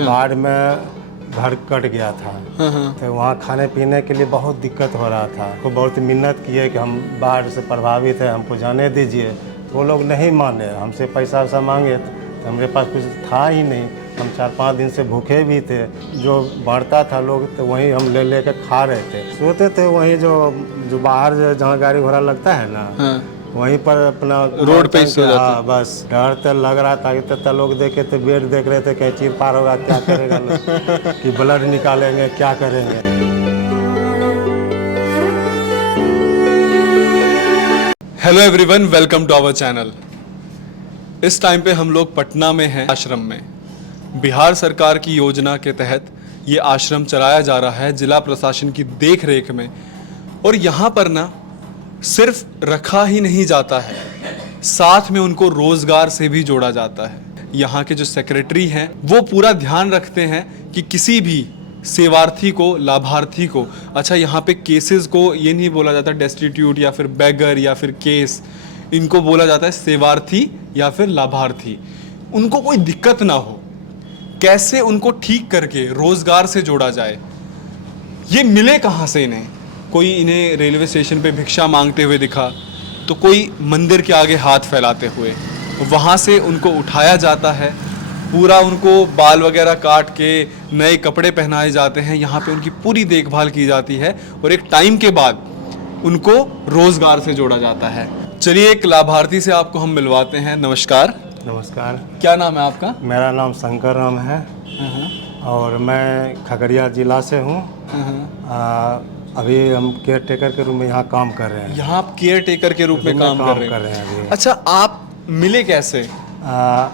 बाढ़ में घर कट गया था। तो वहाँ खाने पीने के लिए बहुत दिक्कत हो रहा था। वो बहुत मिन्नत किए कि हम बाढ़ से प्रभावित है, हमको जाने दीजिए। तो वो लोग नहीं माने, हमसे पैसा वैसा मांगे तो हमारे पास कुछ था ही नहीं। हम 4-5 दिन से भूखे भी थे। जो बढ़ता था लोग तो वहीं हम ले कर खा रहे थे, सोते थे वहीं जो बाहर जहाँ गाड़ी घोड़ा लगता है ना, वहीं पर अपना रोड पे ही सो जाते। हाँ, बस डर तो लग रहा था कि तब लोग देखे थे, बेड देख रहे थे कहीं चीर पार होगा, क्या करेगा लोग कि ब्लड निकालेंगे, क्या करेंगे। Hello everyone, welcome to our channel. इस टाइम पे हम लोग पटना में हैं, आश्रम में। बिहार सरकार की योजना के तहत ये आश्रम चलाया जा रहा है जिला प्रशासन की देख रेख में। और यहाँ पर ना सिर्फ रखा ही नहीं जाता है, साथ में उनको रोजगार से भी जोड़ा जाता है। यहाँ के जो सेक्रेटरी हैं वो पूरा ध्यान रखते हैं कि किसी भी सेवार्थी को, लाभार्थी को, अच्छा यहाँ पे केसेस को ये नहीं बोला जाता डेस्टिट्यूट या फिर बेगर या फिर केस, इनको बोला जाता है सेवार्थी या फिर लाभार्थी। उनको कोई दिक्कत ना हो, कैसे उनको ठीक करके रोजगार से जोड़ा जाए। ये मिले कहाँ से इन्हें? कोई इन्हें रेलवे स्टेशन पे भिक्षा मांगते हुए दिखा, तो कोई मंदिर के आगे हाथ फैलाते हुए, वहाँ से उनको उठाया जाता है। पूरा उनको बाल वगैरह काट के नए कपड़े पहनाए जाते हैं, यहाँ पे उनकी पूरी देखभाल की जाती है और एक टाइम के बाद उनको रोजगार से जोड़ा जाता है। चलिए एक लाभार्थी से आपको हम मिलवाते हैं। नमस्कार। नमस्कार, क्या नाम है आपका? मेरा नाम शंकर राम है और मैं खगड़िया जिला से हूँ। अभी हम केयर टेकर के रूप में यहाँ काम कर रहे हैं। यहाँ आप केयर टेकर के रूप में काम कर रहे हैं अभी। अच्छा, आप मिले कैसे?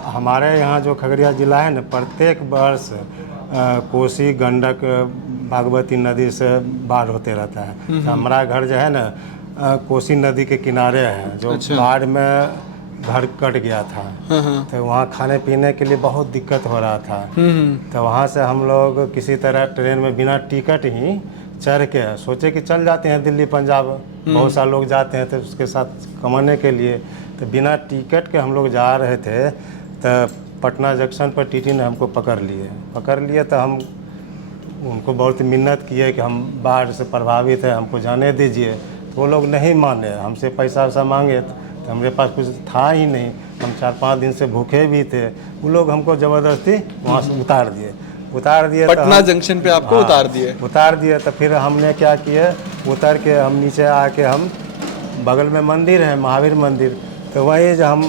हमारे यहाँ जो खगड़िया जिला है ना, प्रत्येक वर्ष कोसी, गंडक, भागवती नदी से बाढ़ होते रहता है। तो हमारा घर जो है ना कोसी नदी के किनारे है। जो बाढ़ में घर कट गया था, तो वहाँ खाने पीने के लिए बहुत दिक्कत हो रहा था। तो वहाँ से हम लोग किसी तरह ट्रेन में बिना टिकट ही चढ़ के सोचे कि चल जाते हैं दिल्ली पंजाब। बहुत सारे लोग जाते हैं तो उसके साथ कमाने के लिए। तो बिना टिकट के हम लोग जा रहे थे, तो पटना जंक्शन पर टीटी ने हमको पकड़ लिए। तो हम उनको बहुत मिन्नत किए कि हम बाढ़ से प्रभावित है, हमको जाने दीजिए। तो वो लोग नहीं माने, हमसे पैसा वैसा मांगे तो हमारे पास कुछ था ही नहीं। हम 4-5 दिन से भूखे भी थे। वो लोग हमको ज़बरदस्ती वहाँ से उतार दिए। पटना जंक्शन पे आपको उतार दिए। तो फिर हमने क्या किए, उतर के हम नीचे आके, हम बगल में मंदिर है, महावीर मंदिर, तो वहीं जो हम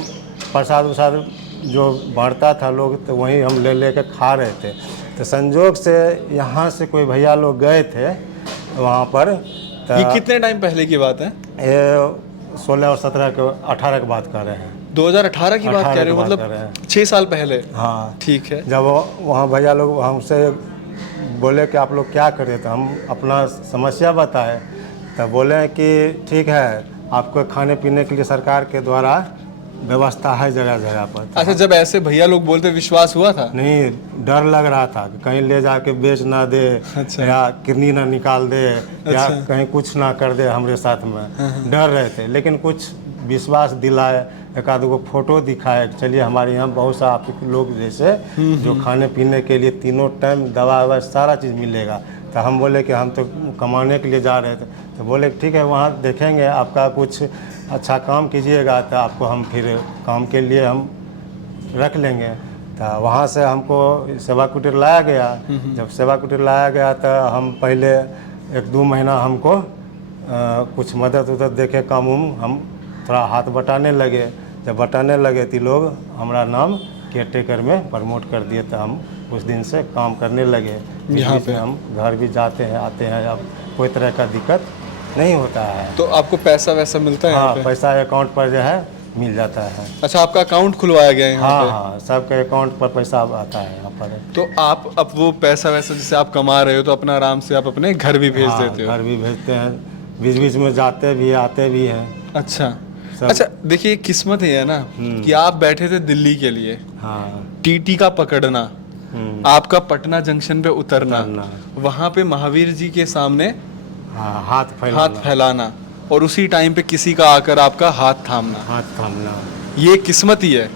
प्रसाद उसाद जो बांटता था लोग, तो वहीं हम ले कर खा रहे थे। तो संजोग से यहाँ से कोई भैया लोग गए थे वहाँ पर। तो ये कितने टाइम पहले की बात है? ये 16 और 17 के 18 की बात कर रहे हैं। 2018 की बात कह रहे हो? मतलब 6 साल पहले। हाँ, ठीक है। जब वहाँ भैया लोग हमसे बोले कि आप लोग क्या कर रहे थे, हम अपना समस्या बताए। तो बोले कि ठीक है, आपको खाने पीने के लिए सरकार के द्वारा व्यवस्था है जगह जगह पर। अच्छा, जब ऐसे भैया लोग बोलते विश्वास हुआ था? नहीं, डर लग रहा था कि कहीं ले जाके बेच ना दे। अच्छा। या किडनी ना निकाल दे। या कहीं कुछ ना कर दे हमारे साथ में। डर रहे थे, लेकिन कुछ विश्वास दिलाए, एक आध गो फोटो दिखाए, चलिए हमारे यहाँ बहुत सा आप लोग जैसे जो खाने पीने के लिए तीनों टाइम दवा ववा सारा चीज़ मिलेगा। तो हम बोले कि हम तो कमाने के लिए जा रहे थे। तो बोले ठीक है, वहाँ देखेंगे, आपका कुछ अच्छा काम कीजिएगा तो आपको हम फिर काम के लिए हम रख लेंगे। तो वहाँ से हमको सेवा कुटीर लाया गया। जब सेवा कुटीर लाया गया तो हम पहले 1-2 महीना हमको कुछ मदद उदद देखे, काम हम थोड़ा हाथ बटाने लगे। जब बटाने लगे तो लोग हमारा नाम केयर टेकर में प्रमोट कर दिए। तो हम उस दिन से काम करने लगे। यहाँ पे हम घर भी जाते हैं, आते हैं, अब कोई तरह का दिक्कत नहीं होता है। तो आपको पैसा वैसा मिलता है? हाँ, पैसा अकाउंट पर जो है मिल जाता है। अच्छा, आपका अकाउंट खुलवाया गया है यहाँ पे? हाँ, सबके अकाउंट पर पैसा आता है यहाँ पर। तो आप अब वो पैसा वैसा जिसे आप कमा रहे हो, तो अपना आराम से आप अपने घर भी भेज देते हो? घर भी भेजते हैं, बीच बीच में जाते भी आते भी हैं। अच्छा, देखिए किस्मत है ना कि आप बैठे थे दिल्ली के लिए। हाँ, टीटी का पकड़ना, आपका पटना जंक्शन पे उतरना, वहाँ पे महावीर जी के सामने हाँ, हाथ फैलाना और उसी टाइम पे किसी का आकर आपका हाथ थामना। ये किस्मत ही है।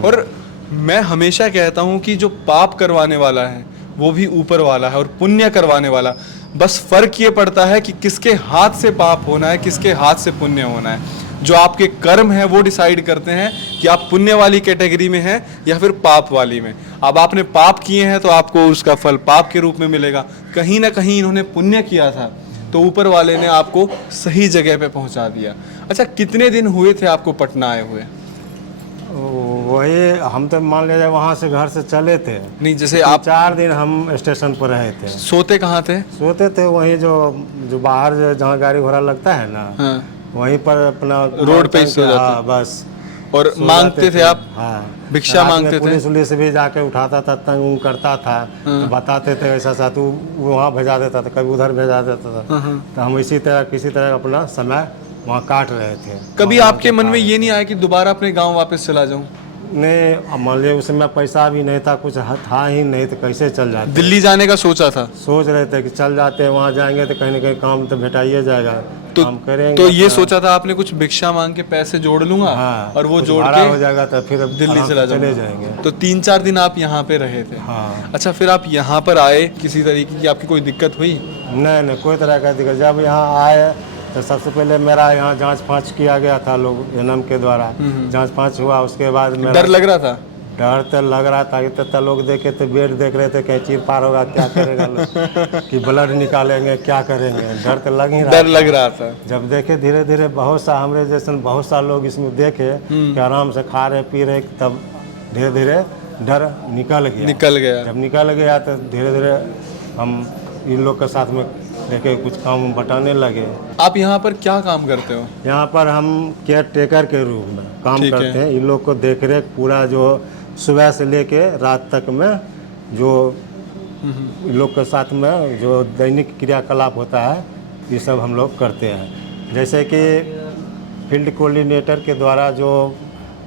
और मैं हमेशा कहता हूँ कि जो पाप करवाने वाला है वो भी ऊपर वाला है और पुण्य करवाने वाला, बस फर्क ये पड़ता है कि किसके हाथ से पाप होना है, किसके हाथ से पुण्य होना है। जो आपके कर्म है वो डिसाइड करते हैं कि आप पुण्य वाली कैटेगरी में हैं या फिर पाप वाली में। अब आपने पाप किए हैं तो आपको उसका फल पाप के रूप में मिलेगा, कहीं ना कहीं इन्होंने पुण्य किया था तो ऊपर वाले ने आपको सही जगह पे पहुंचा दिया। अच्छा, कितने दिन हुए थे आपको पटना आए हुए? वही हम तो मान लीजिए वहाँ से घर से चले थे, नहीं, जैसे आप 4 दिन हम स्टेशन पर रहे थे। सोते कहाँ थे? सोते थे वहीं जो बाहर जहाँ गाड़ी घोड़ा लगता है ना, हाँ। वहीं पर अपना रोड पे ही सो जाते? हाँ, बस। और सो मांगते जाते थे आप? हाँ, भिक्षा रात में मांगते थे? पुलिस उलिस भी जाके उठाता था, तंग उंग करता था, तो बताते थे ऐसा सा, तू वहाँ भेजा देता था, कभी उधर भेजा देता था। तो हम इसी तरह किसी तरह अपना समय वहाँ काट रहे थे। कभी आपके मन में ये नहीं आया कि दोबारा अपने गांव वापस चला जाऊं? नहीं, अब मान लीजिए उस समय पैसा भी नहीं था, कुछ था ही नहीं, तो कैसे चल जाते। दिल्ली जाने का सोचा था? सोच रहे थे कि चल जाते हैं, वहाँ जाएंगे तो कहीं ना कहीं काम तो भेटाइए जाएगा, तो काम करेंगे। तो ये अपना। सोचा था आपने कुछ भिक्षा मांग के पैसे जोड़ लूंगा, हाँ, और वो कुछ जोड़ भाड़ा के हो जाएगा तो फिर दिल्ली आराम चला से चले जाऊंगा। जाएंगे। तो 3-4 दिन आप यहाँ पे रहे थे? हाँ। अच्छा, फिर आप यहाँ पर आए, किसी तरीके की आपकी कोई दिक्कत हुई? नहीं नहीं, कोई तरह का दिक्कत। जब यहाँ आए तो सबसे पहले मेरा यहाँ जांच फांच किया गया था, लोग एनएम के द्वारा जांच फांच हुआ। उसके बाद मेरा डर लग रहा था? डर तो लग रहा था, इतना लोग देखे थे, बेड देख रहे थे, कहीं चीर पार होगा, क्या करेगा लोग कि ब्लड निकालेंगे, क्या करेंगे, डर तो लग ही रहा डर लग रहा था। जब देखे धीरे धीरे बहुत सा हमारे जैसे बहुत सा लोग इसमें देखे कि आराम से खा रहे पी रहे, तब धीरे धीरे डर निकल गया। जब निकल गया तो धीरे धीरे हम इन लोग के साथ में देखे कुछ काम बटाने लगे। आप यहाँ पर क्या काम करते हो? यहाँ पर हम केयर टेकर के रूप में काम करते हैं। इन लोग को देख रेख पूरा, जो सुबह से लेके रात तक में जो इन लोग के साथ में जो दैनिक क्रियाकलाप होता है, ये सब हम लोग करते हैं। जैसे कि फील्ड कोऑर्डिनेटर के द्वारा जो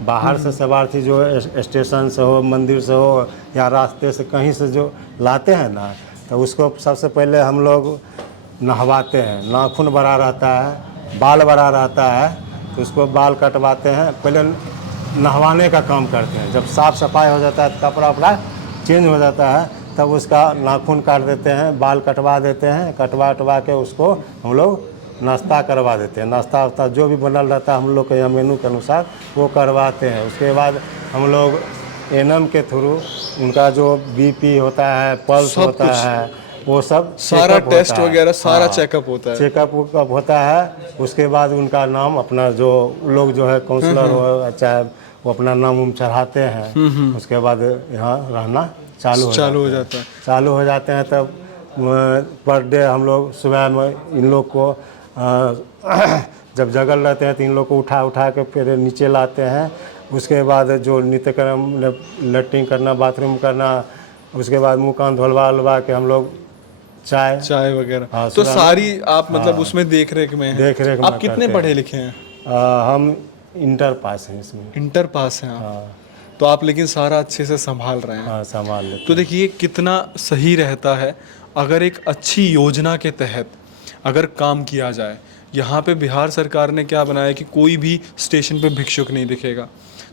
बाहर से शरणार्थी जो स्टेशन से हो, मंदिर से हो या रास्ते से कहीं से जो लाते हैं ना, तो उसको सबसे पहले हम लोग नहवाते हैं। नाखून बड़ा रहता है, बाल बड़ा रहता है, तो उसको बाल कटवाते हैं। पहले नहवाने का काम करते हैं। जब साफ़ सफाई हो जाता है, कपड़ा वपड़ा चेंज हो जाता है, तब उसका नाखून काट देते हैं, बाल कटवा देते हैं। कटवा के उसको हम लोग नाश्ता करवा देते हैं। नाश्ता वास्ता जो भी बनल रहता है हम लोग के यहाँ मेनू के अनुसार वो करवाते हैं। उसके बाद हम लोग एनएम के थ्रू उनका जो बीपी होता है, पल्स होता है, वो सब सारा टेस्ट वगैरह सारा चेकअप होता है। चेकअप होता है। उसके बाद उनका नाम अपना जो लोग जो है काउंसलर हो चाहे वो अपना नाम उम चढ़ाते हैं। उसके बाद यहाँ रहना चालू हो जाते हैं। तब पर डे हम लोग सुबह में इन लोग को जब जगल रहते हैं तो इन लोग को उठा के फिर नीचे लाते हैं। उसके बाद जो नित्यक्रम, लैट्रिन करना, बाथरूम करना, उसके बाद मुँह कान धुलवा के हम लोग चाय वगैरह। हाँ, तो सारी आप मतलब उसमें देख रेख में आप कितने पढ़े लिखे हैं? हम इंटर पास हैं। इसमें इंटर पास हैं आप? तो आप लेकिन सारा अच्छे से संभाल रहे हैं। हाँ, संभाल लेते। तो देखिए कितना सही रहता है अगर एक अच्छी योजना के तहत अगर काम किया जाए। यहाँ पे बिहार सरकार ने क्या बनाया कि कोई भी स्टेशन पे भिक्षुक नहीं दिखेगा।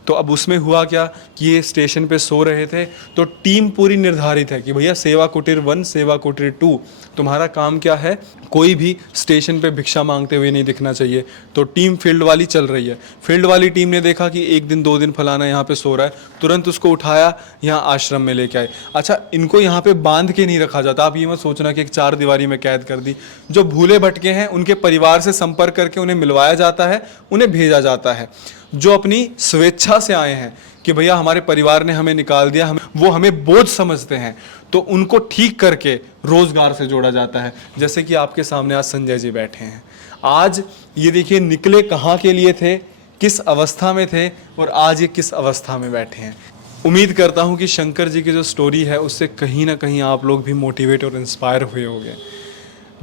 तो अब उसमें हुआ क्या कि ये स्टेशन पे सो रहे थे, तो टीम पूरी निर्धारित है कि भैया सेवा कुटीर 1, सेवा कुटीर 2 तुम्हारा काम क्या है, कोई भी स्टेशन पे भिक्षा मांगते हुए नहीं दिखना चाहिए। तो टीम फील्ड वाली चल रही है। फील्ड वाली टीम ने देखा कि 1 दिन 2 दिन फलाना यहाँ पे सो रहा है, तुरंत उसको उठाया, यहाँ आश्रम में लेके आए। अच्छा, इनको यहाँ पे बांध के नहीं रखा जाता। आप ये मत सोचना कि एक 4 दीवारी में कैद कर दी। जो भूले भटके हैं उनके परिवार से संपर्क करके उन्हें मिलवाया जाता है, उन्हें भेजा जाता है। जो अपनी स्वेच्छा से आए हैं कि भैया हमारे परिवार ने हमें निकाल दिया, वो हमें बोझ समझते हैं, तो उनको ठीक करके रोजगार से जोड़ा जाता है। जैसे कि आपके सामने आज संजय जी बैठे हैं। आज ये देखिए निकले कहाँ के लिए थे, किस अवस्था में थे, और आज ये किस अवस्था में बैठे हैं। उम्मीद करता हूँ कि शंकर जी की जो स्टोरी है उससे कहीं ना कहीं आप लोग भी मोटिवेट और इंस्पायर हुए होंगे।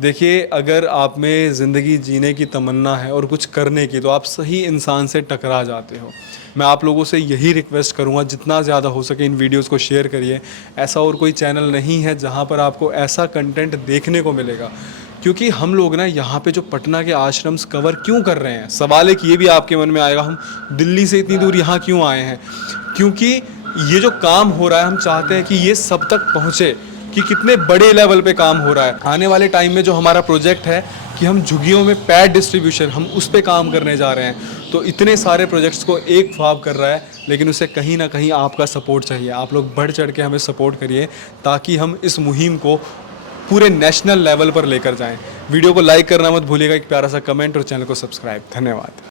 देखिए, अगर आप में ज़िंदगी जीने की तमन्ना है और कुछ करने की, तो आप सही इंसान से टकरा जाते हो। मैं आप लोगों से यही रिक्वेस्ट करूंगा, जितना ज़्यादा हो सके इन वीडियोस को शेयर करिए। ऐसा और कोई चैनल नहीं है जहां पर आपको ऐसा कंटेंट देखने को मिलेगा। क्योंकि हम लोग ना यहाँ पे जो पटना के आश्रम्स कवर क्यों कर रहे हैं, सवाल एक ये भी आपके मन में आएगा, हम दिल्ली से इतनी दूर यहाँ क्यों आए हैं। क्योंकि ये जो काम हो रहा है हम चाहते हैं कि ये सब तक पहुँचे, कि कितने बड़े लेवल पे काम हो रहा है। आने वाले टाइम में जो हमारा प्रोजेक्ट है कि हम झुग्गियों में पैड डिस्ट्रीब्यूशन, हम उस पे काम करने जा रहे हैं। तो इतने सारे प्रोजेक्ट्स को एक ख्वाब कर रहा है, लेकिन उसे कहीं ना कहीं आपका सपोर्ट चाहिए। आप लोग बढ़ चढ़ के हमें सपोर्ट करिए ताकि हम इस मुहिम को पूरे नेशनल लेवल पर लेकर जाएं। वीडियो को लाइक करना मत भूलिएगा, एक प्यारा सा कमेंट और चैनल को सब्सक्राइब। धन्यवाद।